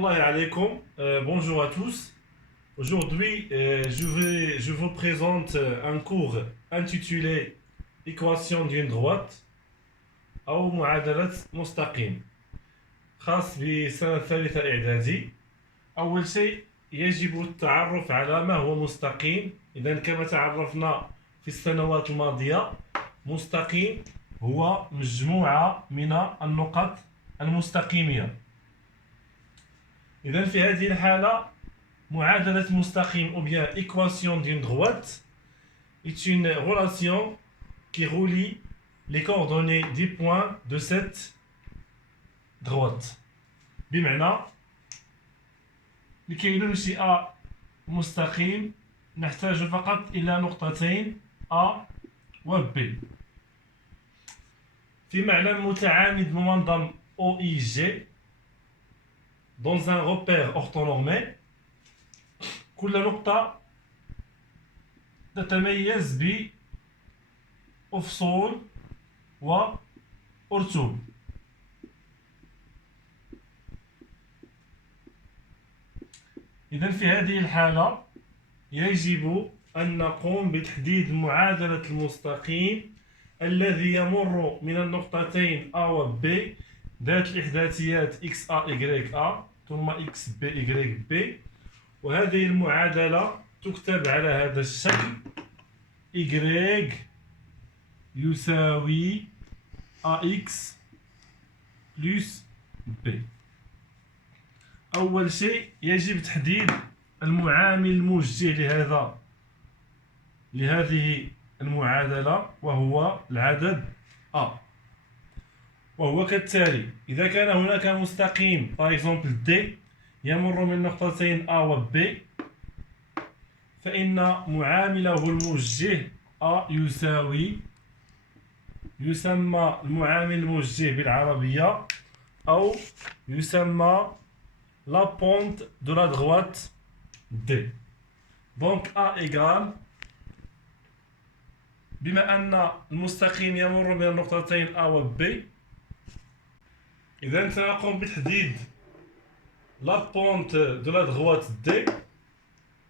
Salamullahi alaikum. Bonjour à tous. Aujourd'hui, je vous présente un cours intitulé Équation d'une droite أو معادلة مستقيم خاص بسنة ثالثة إعدادي. أول شيء يجب التعرف على ما هو مستقيم. إذا كما تعرفنا في السنوات الماضية، مستقيم هو مجموعة من النقط المستقيمية. إذا في هذه الحالة، معادلة مستقيم ou bien équation d'une droite est une relation qui relie les coordonnées des points de cette droite. بمعنى لكي ننشئ مستقيم نحتاج فقط إلى نقطتين A و B. في معنى متعامد منظم OIG dans un repère orthonormé، كل نقطة تتميز بأفصول وأرتوب. إذن في هذه الحالة يجب أن نقوم بتحديد معادلة المستقيم الذي يمر من النقطتين A و B ذات الإحداثيات XA YA ثم XB YB، وهذه المعادلة تكتب على هذا الشكل: Y يساوي AX plus B. أول شيء يجب تحديد المعامل الموجه لهذه المعادلة، وهو العدد A، وهو كالتالي: إذا كان هناك مستقيم par exemple D يمر من نقطتين A و B، فإن معامله الموجه A يسمى المعامل الموجه بالعربية، أو يسمى la pente de la droite D. Donc A égale، بما أن المستقيم يمر من النقطتين A و B، إذا سنقوم بتحديد la pente de la droite D،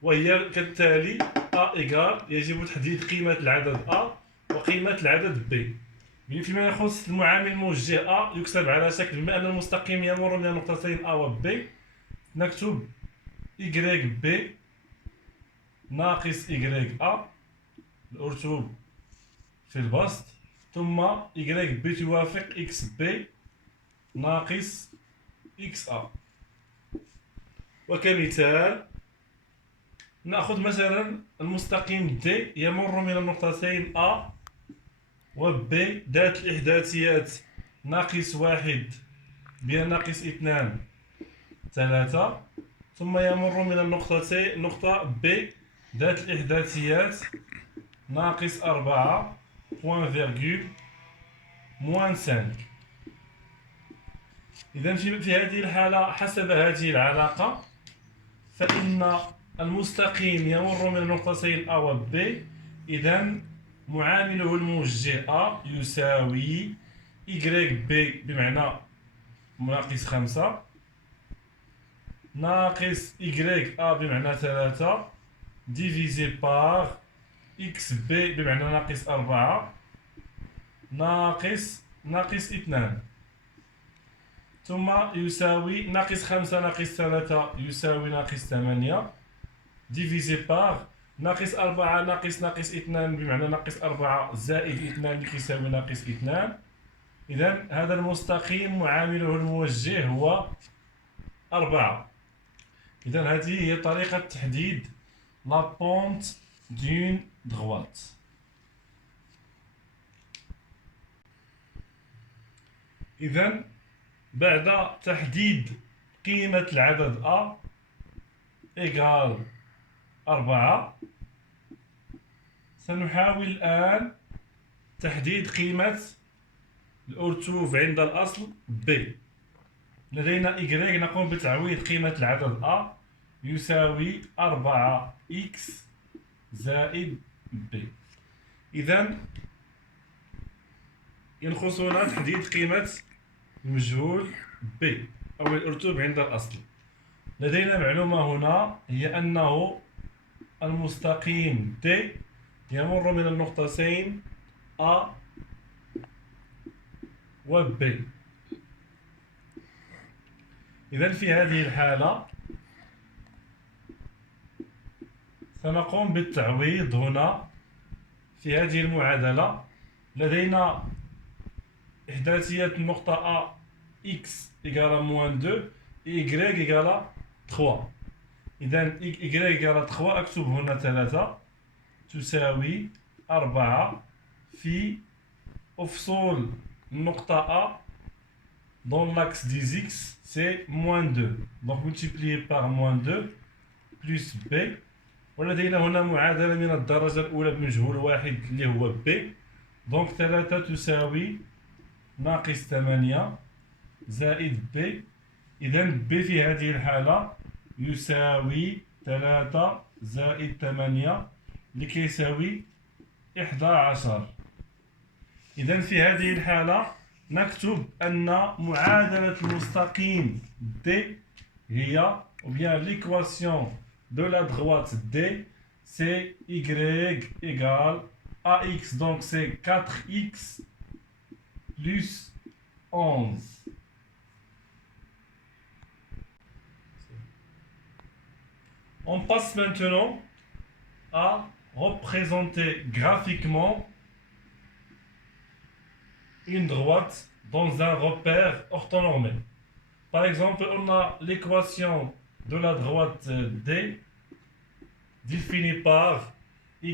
وهي كالتالي: A égale، يجب تحديد قيمة العدد A وقيمة العدد B. فيما يخص المعامل الموجه A يكتب على شكل: بما أن المستقيم يمر من النقطتين A و B، نكتب YB ناقص YA الأرتوب في البسط، ثم YB توافق XB ناقص XA. وكمثال نأخذ مثلا المستقيم D يمر من النقطتين A و B ذات الإحداثيات ناقص 1 بين ناقص 2 3، ثم يمر من نقطة B ذات الإحداثيات ناقص 4 point virgule moins 5. إذا في هذه الحالة، حسب هذه العلاقة، فإن المستقيم يمر من النقطتين A و B، إذا معامله الموجه A يساوي YB بمعنى ناقص 5 ناقص YA بمعنى 3 divisé par XB بمعنى ناقص 4 ناقص 2، ثم يساوي ناقص 5 ناقص 3 يساوي ناقص 8 divisé par ناقص 4 ناقص 2 بمعنى ناقص 4 زائد 2 اللي كيساوي ناقص 2. إذا هذا المستقيم معامله الموجه هو 4. إذا هذه هي طريقة تحديد la pente d'une droite. إذا بعد تحديد قيمة العدد A إيكال 4، سنحاول الآن تحديد قيمة الأرتوف عند الأصل B. لدينا Y، نقوم بتعويض قيمة العدد A يساوي 4x زائد B. إذا ينقصنا تحديد قيمة المجهول B أو الأرتوب عند الأصل. لدينا معلومة هنا هي أنه المستقيم D يمر من النقطتين A و B. إذن في هذه الحالة سنقوم بالتعويض هنا في هذه المعادلة. لدينا إحداثية النقطة A x égale moins 2 et y égale 3. إذن y égale 3 أكتب هنا 3 تساوي 4 في أفصول النقطة A dans l'axe des x c'est moins 2. Donc multiplié par moins 2 plus b. ولدينا هنا معادلة من الدرجة الأولى بمجهول واحد اللي هو b. donc 3 تساوي ناقص 8 زائد b. إذن b في هذه الحالة يساوي 3 زائد 8 لكي يساوي 11. إذن في هذه الحالة نكتب أن معادلة المستقيم D هي ou bien l'équation de la droite D c'est y égale ax, donc c'est 4x plus 11. On passe maintenant à représenter graphiquement une droite dans un repère orthonormé. Par exemple, on a l'équation de la droite D définie par y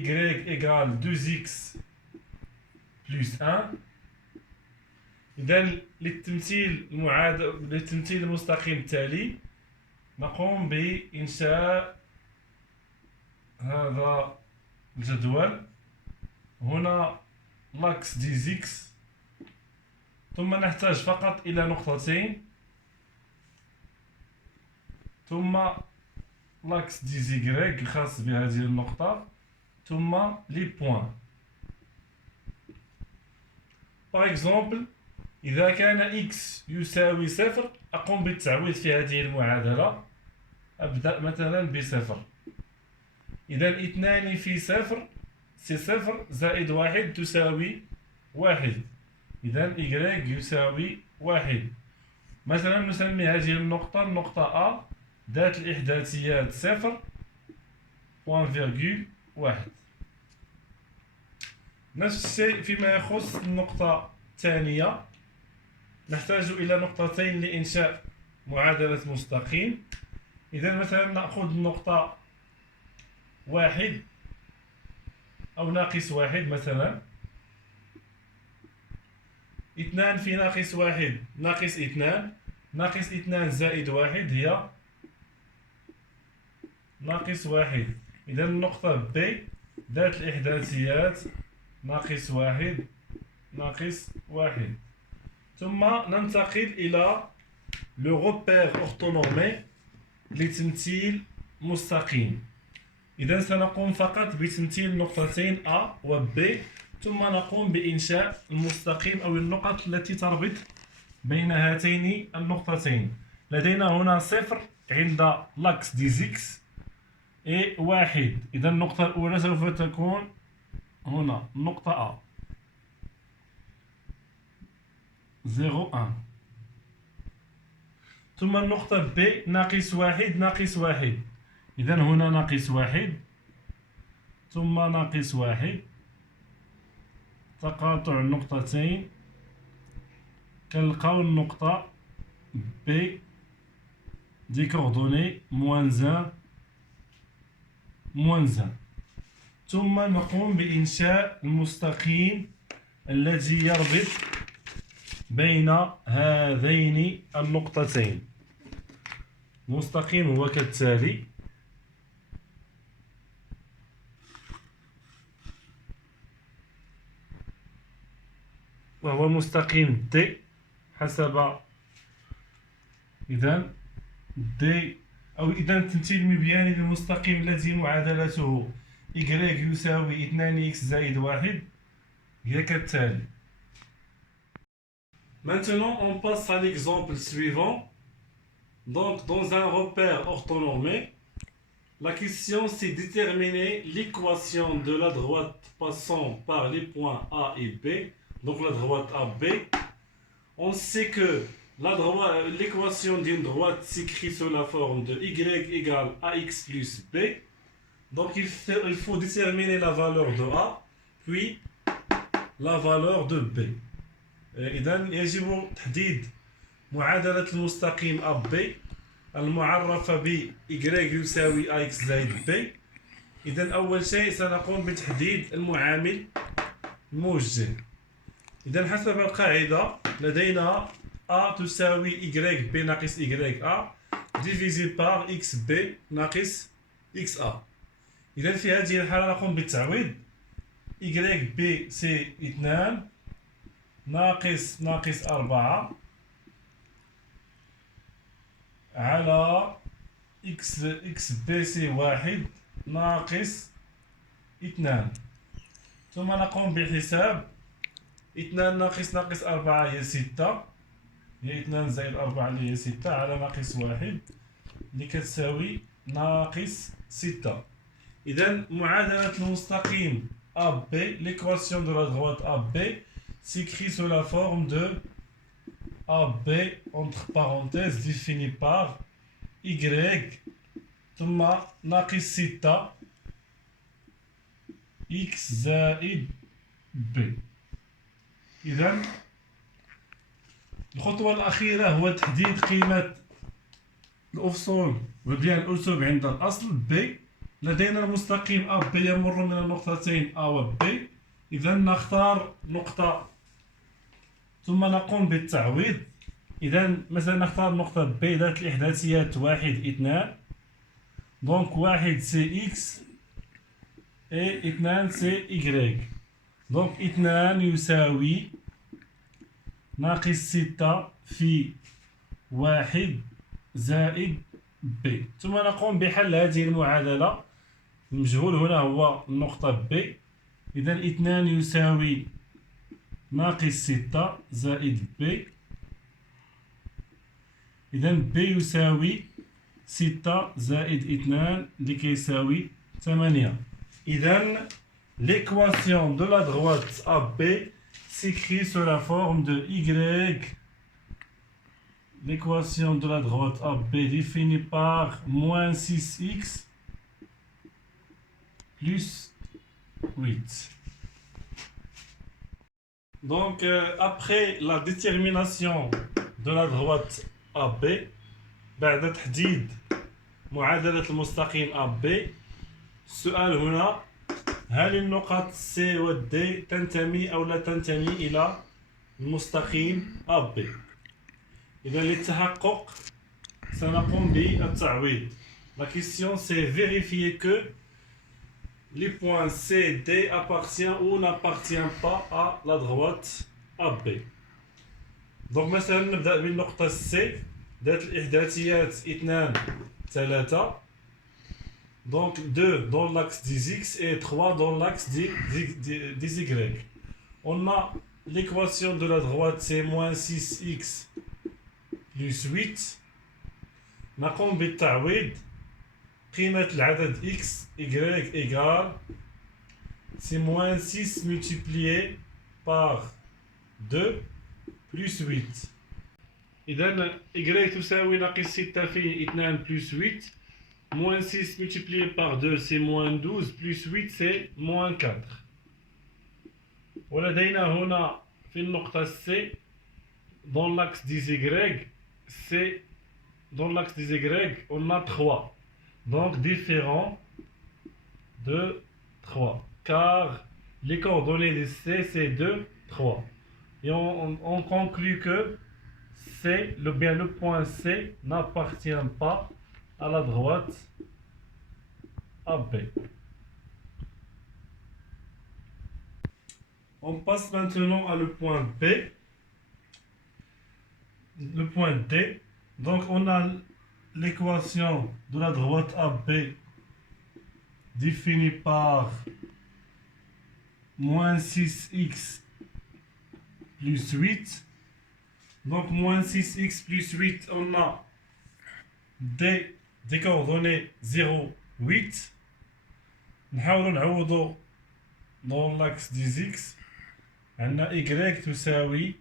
égale 2x plus 1. إذن للتمثيل المستقيم التالي نقوم بإنشاء هذا الجدول. هنا l'axe des x، ثم نحتاج فقط إلى نقطتين، ثم l'axe des y خاص بهذه النقطة، ثم les points. Par exemple إذا كان x يساوي 0 أقوم بالتعويض في هذه المعادلة. أبدأ مثلا بصفر. إذا 2 في 0 سي 0 زائد 1 تساوي 1. إذا y يساوي 1. مثلا نسمي هذه النقطة A ذات الإحداثيات 0 1.1. نفس الشيء فيما يخص النقطة الثانية، نحتاج إلى نقطتين لإنشاء معادلة مستقيم. إذا مثلا نأخذ النقطة 1 أو ناقص 1 مثلا. 2 في ناقص 1 ناقص 2، ناقص 2 زائد 1 هي ناقص 1. إذا النقطة B ذات الإحداثيات ناقص 1 ناقص 1. ثم ننتقل إلى لو روبير أورتونورمي لتمثيل مستقيم. إذا سنقوم فقط بتمثيل النقطتين A و B، ثم نقوم بإنشاء المستقيم أو النقط التي تربط بين هاتين النقطتين. لدينا هنا 0 عند l'axe des x et 1. إذا النقطة الأولى سوف تكون هنا النقطة A 0 ثم النقطة B ناقص 1 ناقص 1. إذا هنا ناقص 1 ثم ناقص 1. تقاطع النقطتين كنلقاو النقطة B دي كوردوني -1 -1. ثم نقوم بإنشاء المستقيم الذي يربط بين هذين النقطتين. المستقيم هو كالتالي: وهو مستقيم D حسب إذا D أو إذا التمثيل المبياني للمستقيم الذي معادلته y يساوي 2x زائد 1 هي كالتالي. Maintenant, on passe à l'exemple suivant. Donc, dans un repère orthonormé, la question c'est déterminer l'équation de la droite passant par les points A et B. Donc la droite AB. On sait que l'équation d'une droite s'écrit sous la forme de y égale ax plus b. Donc il faut déterminer la valeur de A, puis la valeur de B. إذن يجب تحديد معادلة المستقيم AB المعرفة ب y يساوي ax زائد b. إذن أول شيء سنقوم بتحديد المعامل الموجه. إذن حسب القاعدة لدينا A تساوي YB ناقص YA divisé par XB ناقص XA. إذن في هذه الحالة نقوم بالتعويض. YB سي 2 ناقص 4 على XB سي 1 ناقص 2. ثم نقوم بالحساب. 2 ناقص 4 هي 6. هي 2 زائد 4 اللي هي 6 على ناقص 1 اللي كتساوي ناقص 6. إذا معادلة المستقيم AB, l'équation de la droite AB s'écrit sous la forme de AB entre parenthèses définie par Y ثم ناقص 6 X زائد B. إذا الخطوة الأخيرة هو تحديد قيمة الأفصول وبيان الأسب عند الأصل B. لدينا المستقيم AB يمر من النقطتين A و B. إذا نختار نقطة ثم نقوم بالتعويض. إذا مثلا نختار نقطة B ذات الإحداثيات 1 2. دونك 1 سي X et 2 سي Y. دونك 2 يساوي ناقص 6 في 1 زائد B. ثم نقوم بحل هذه المعادلة. المجهول هنا هو النقطة B. إذا 2 يساوي ناقص 6 زائد B. إذا B يساوي 6 زائد 2 لكي يساوي 8. إذا l'équation de la droite AB s'écrit sous la forme de Y. L'équation de la droite AB définie par moins 6x plus 8. Donc, après la détermination de la droite AB, بعد تحديد معادلة المستقيم AB، السؤال هنا: هل النقط C و D تنتمي أو لا تنتمي إلى المستقيم AB؟ إذا للتحقق سنقوم بالتعويض. La question c'est vérifier que les points C, D appartiennent ou n'appartiennent pas à la droite AB. Donc مثلا نبدأ بالنقطة C ذات الإحداثيات 2 3. Donc 2 dans l'axe des X et 3 dans l'axe des Y. On a l'équation de la droite, c'est moins 6x plus 8. نقوم بالتعويض. قيمة العدد x, y égale c'est moins 6 multiplié par 2 plus 8. إذا y تساوي ناقص 6 في 2 plus 8. Moins 6 multiplié par 2 c'est moins 12 plus 8 c'est moins 4. ولدينا هنا في النقطة C dans l'axe des Y, c'est dans l'axe des Y on a 3. Donc différent de 3 car les coordonnées de C c'est 2, 3. Et on conclut que le point C n'appartient pas à la droite AB. On passe maintenant à le point B, le point D. Donc on a l'équation de la droite AB définie par moins 6x plus 8. Donc moins 6x plus 8, on a des coordonnées 0, 8. نحاولوا نعوضوا dans l'axe des x. عندنا y تساوي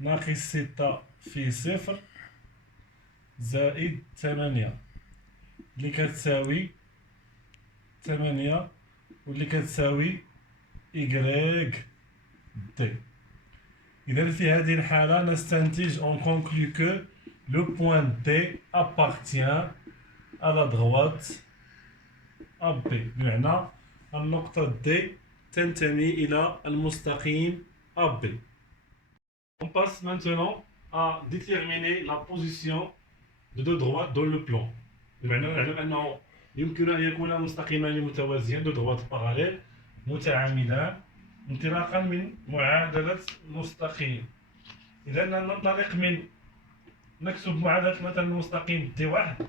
ناقص 6 في 0 زائد 8 اللي كتساوي 8 واللي كتساوي y d. إذا في هذه الحالة نستنتج on conclut que le point D appartient à la droite AB. بمعنى النقطة D تنتمي إلى المستقيم AB. On passe maintenant à déterminer la position de deux droites dans le plan. بمعنى نعلم أنه يمكن أن يكون مستقيمان متوازيان دو droites parallèles متعامدان انطلاقا من معادلة مستقيم. إذا ننطلق من نكتب معادلة مثلا المستقيم D1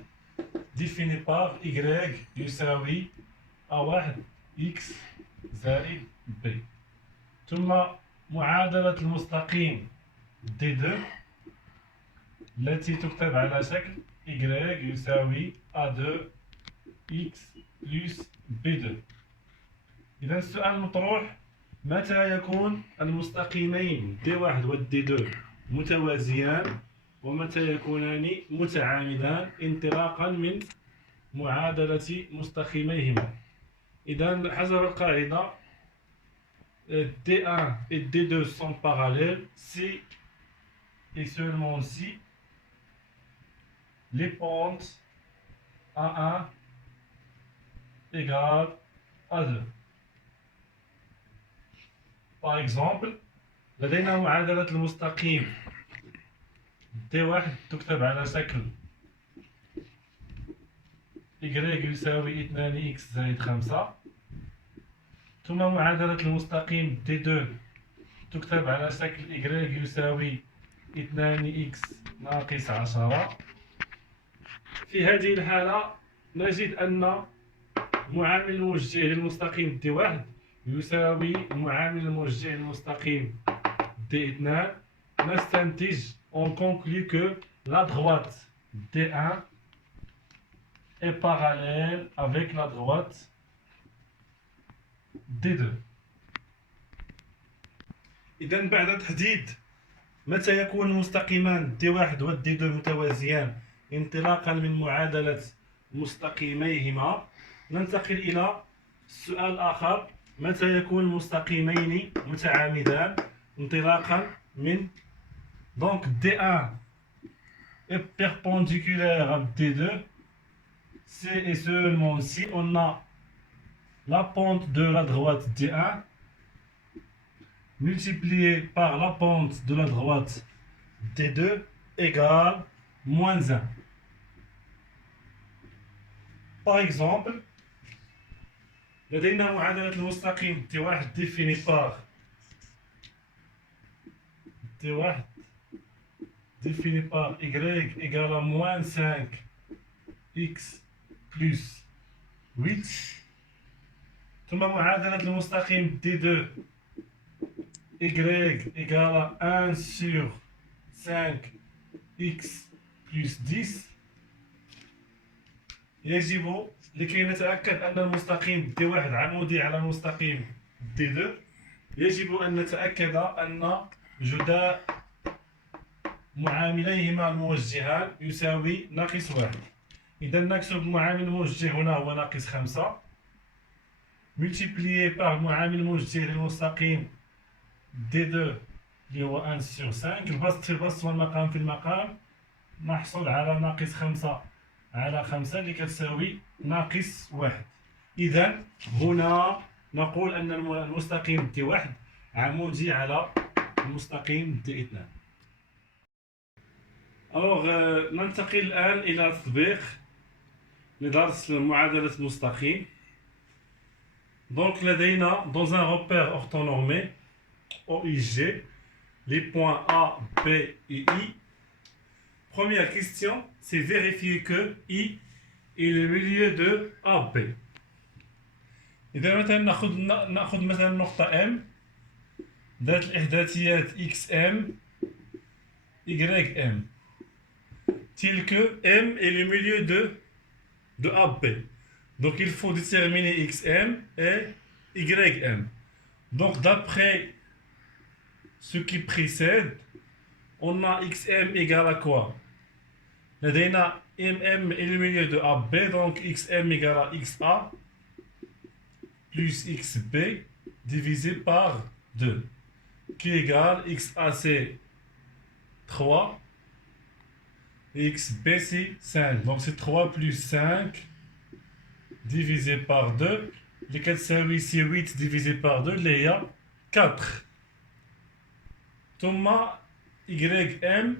défini par y يساوي A1 x زائد b. ثم معادلة المستقيم D2 التي تكتب على شكل y يساوي A2 x plus b2. إذا السؤال المطروح متى يكون المستقيمين D1 و D2 متوازيان ومتى يكونان متعامدان انطلاقا من معادلة مستقيميهما. إذا حسب القاعدة D1 et D2 sont parallèles si et seulement si les pentes A1 égale A2. Par exemple, لدينا معادلة المستقيم D1 تكتب على شكل y يساوي 2x زائد 5. ثم معادلة المستقيم D2 تكتب على شكل y يساوي 2x ناقص 10. في هذه الحالة نجد أن معامل الموجه للمستقيم D1 يساوي معامل الموجه للمستقيم D2. نستنتج on conclut que la droite D1 est parallèle avec la droite D2. إذا بعد تحديد متى يكون المستقيمان D1 و D2 متوازيان انطلاقا من معادلة مستقيميهما ننتقل إلى السؤال الآخر متى يكون المستقيمين متعامدان انطلاقا من donc D1 est perpendiculaire à D2 si et seulement si on a la pente de la droite D1 multipliée par la pente de la droite D2 égale moins 1. Par exemple, لدينا معادلة المستقيم T1 définie par T1 définie par y égale à moins 5x plus 8. ثم معادلة المستقيم D2 y égale à 1 sur 5x plus 10. يجب لكي نتأكد أن المستقيم D1 عمودي على المستقيم D2 يجب أن نتأكد أن جداء معامليهما الموجهان يساوي ناقص 1. إذا نكتب معامل الموجه هنا هو ناقص 5 multiplié par معامل الموجه للمستقيم D2 اللي هو 1 sur 5. البسط في البسط والمقام في المقام نحصل على ناقص 5 على 5 اللي كتساوي ناقص 1. إذا هنا نقول أن المستقيم D1 عمودي على المستقيم D2. ننتقل الآن إلى تطبيق لدرس معادلة المستقيم. Donc لدينا dans un repère orthonormé OIG les points A, B et I. Première question, c'est vérifier que I est le milieu de AB. إذا مثلا نأخذ مثلا نقطة M ذات الإحداثيات XM YM. tel que M est le milieu de AB. Donc il faut déterminer XM et YM. Donc d'après ce qui précède, on a XM égale à quoi? لدينا MM est le milieu de AB, donc XM égale à XA plus XB divisé par 2, qui égale XA c'est 3 et XB c'est 5. Donc c'est 3 plus 5 divisé par 2. Les 4 c'est 8 divisé par 2, il y a 4. ثم YM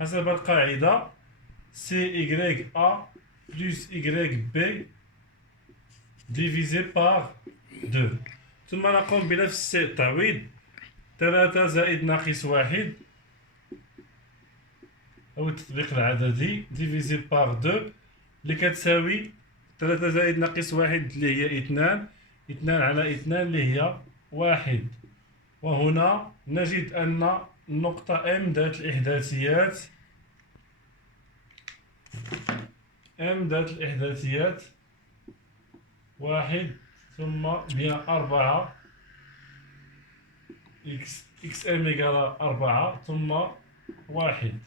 حسب القاعدة CYA plus YB divisé par 2. ثم نقوم بنفس التعويض 3 زائد ناقص 1 أو التطبيق العددي divisé par 2 اللي كتساوي 3 زائد ناقص 1 اللي هي 2 على 2 اللي هي 1. وهنا نجد أن النقطة M ذات الإحداثيات واحد ثم بين 4 XM إيجال 4 ثم 1.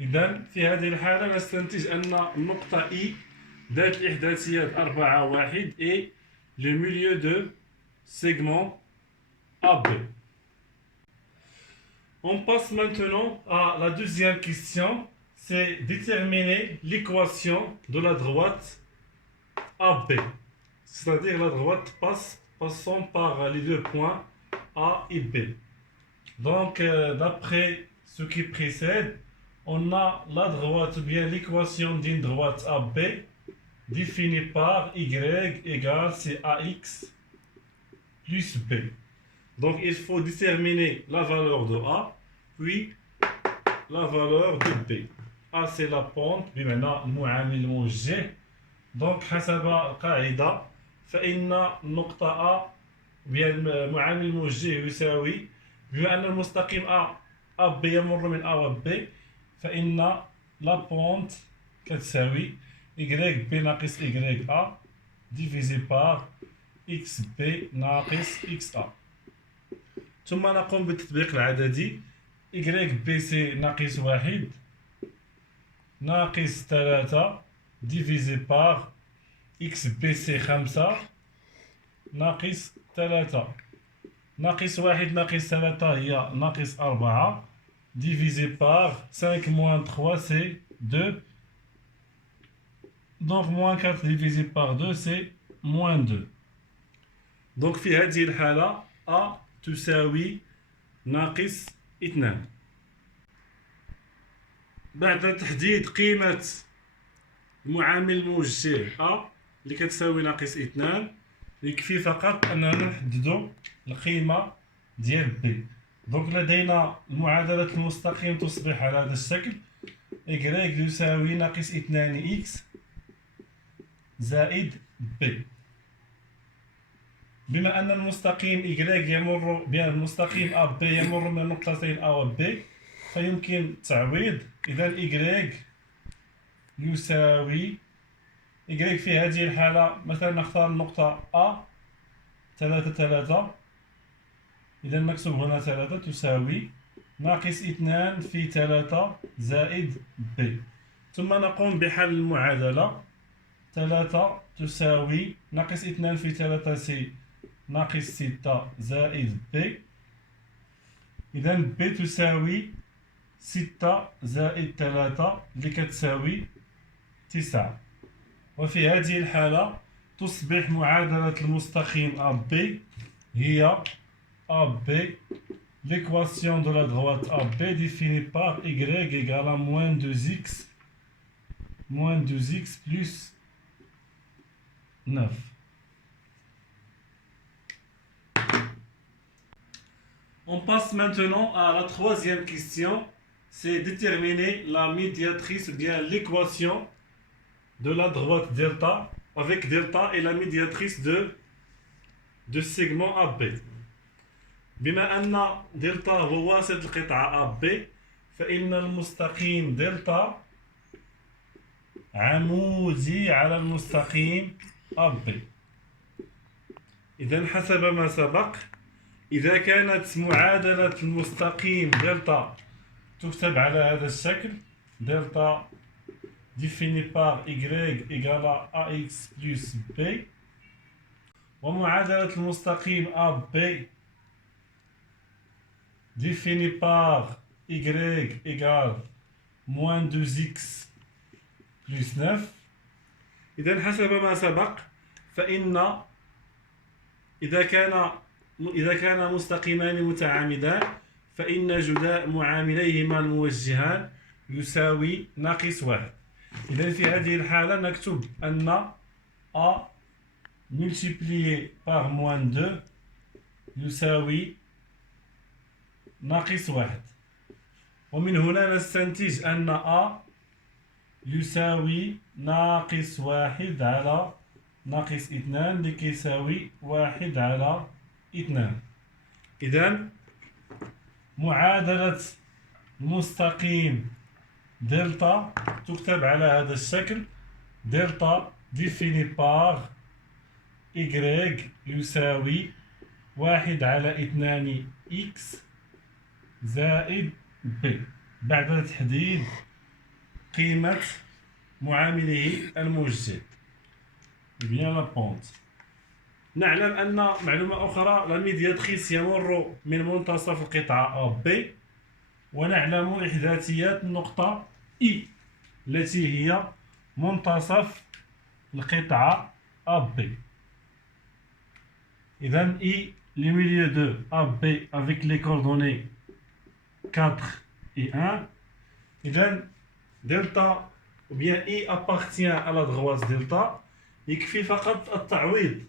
إذن في هذه الحالة نستنتج أن النقطة I ذات الإحداثيات 4 1 est le milieu de segment AB. On passe maintenant à la deuxième question, c'est déterminer l'équation de la droite AB. C'est-à-dire la droite passant par les deux points A et B. Donc, d'après ce qui précède, on a la droite, ou bien l'équation d'une droite AB définie par Y égale c'est AX plus B. Donc il faut déterminer la valeur de A, puis la valeur de B. A c'est la pente, بمعنى المعامل الموجه. Donc حسب القاعدة فإن النقطة A بين المعامل الموجه يساوي بما أن المستقيم AB يمر من A و B فإن la pente كتساوي YB ناقص YA divisé par XB ناقص XA. ثم نقوم بالتطبيق العددي YB سي ناقص 1 ناقص 3 divisé par XB سي 5 ناقص 3 ناقص 1 ناقص 3 هي ناقص 4 divisé par 5 moins 3 c'est 2. Donc moins 4 divisé par 2 c'est moins 2. Donc في هذه الحالة A تساوي ناقص 2. بعد تحديد قيمة المعامل الموجه A اللي كتساوي ناقص 2 يكفي فقط أننا نحددو القيمة ديال B. دونك لدينا المعادلة المستقيم تصبح على هذا الشكل Y يساوي ناقص 2 X زائد B. بما أن المستقيم Y يمر بين المستقيم AB يمر من النقطتين A و B فيمكن التعويض. إذا Y يساوي Y في هذه الحالة مثلا نختار النقطة A 3 إذا مكتوب هنا 3 تساوي ناقص 2 في 3 زائد B. ثم نقوم بحل المعادلة 3 تساوي ناقص 2 في 3 سي ناقص 6 زائد B. إذا B تساوي 6 زائد 3 اللي كتساوي 9. وفي هذه الحالة تصبح معادلة المستقيم AB هي AB, l'équation de la droite AB définie par Y égale à moins 2x plus 9. On passe maintenant à la troisième question, c'est déterminer la médiatrice, ou bien l'équation de la droite delta, avec delta et la médiatrice de segment AB. بما أن دلتا هو واسط القطعة AB فإن المستقيم دلتا عمودي على المستقيم AB. إذا حسب ما سبق، إذا كانت معادلة المستقيم دلتا تكتب على هذا الشكل: دلتا défini par y égale à ax plus b، ومعادلة المستقيم AB défini par y égale moins 2x plus 9. إذا حسب ما سبق، فإن إذا كان مستقيمان متعامدان فإن جداء معامليهما الموجهان يساوي -1. إذا في هذه الحالة نكتب أن A multiplié par -2 يساوي -1. ومن هنا نستنتج أن A يساوي -1 على -2 لكي يساوي 1 على 2. إذن معادلة المستقيم دلتا تكتب على هذا الشكل: دلتا défini par y يساوي 1 على 2 x زائد b، بعد تحديد قيمة معامله الموجه bien la pente. نعلم أن معلومة أخرى: لا ميدياتريس يمر من منتصف القطعة AB، ونعلم إحداثيات النقطة I التي هي منتصف القطعة AB. إذن I le milieu de AB avec les coordonnées 4 et 1. إذن دلتا ou bien I appartient à la droite delta، يكفي فقط التعويض.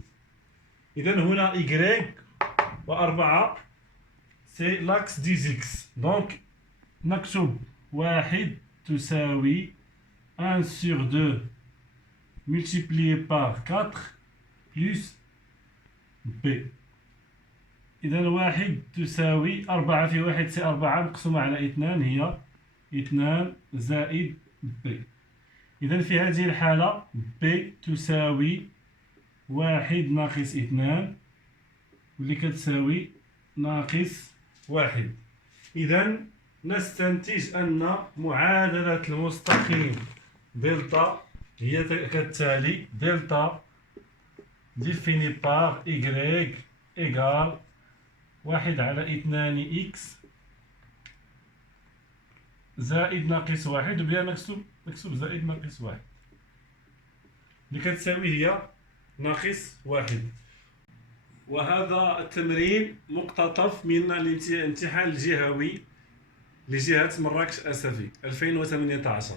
إذن هنا Y و4 c'est l'axe des X، donc نكتب 1 تساوي 1 sur 2 multiplié par 4 plus B. إذن 1 تساوي 4 في 1 سي 4 مقسومة على 2 هي 2 زائد B. إذن في هذه الحالة B تساوي 1 ناقص 2 واللي كتساوي -1. إذن نستنتج أن معادلة المستقيم دلتا هي كالتالي: دلتا défini par y égale 1 على 2 x زائد -1، وبلا نكتب زائد -1 اللي كتساوي هي -1. وهذا التمرين مقتطف من الامتحان الجهوي لجهة مراكش أسفي 2018.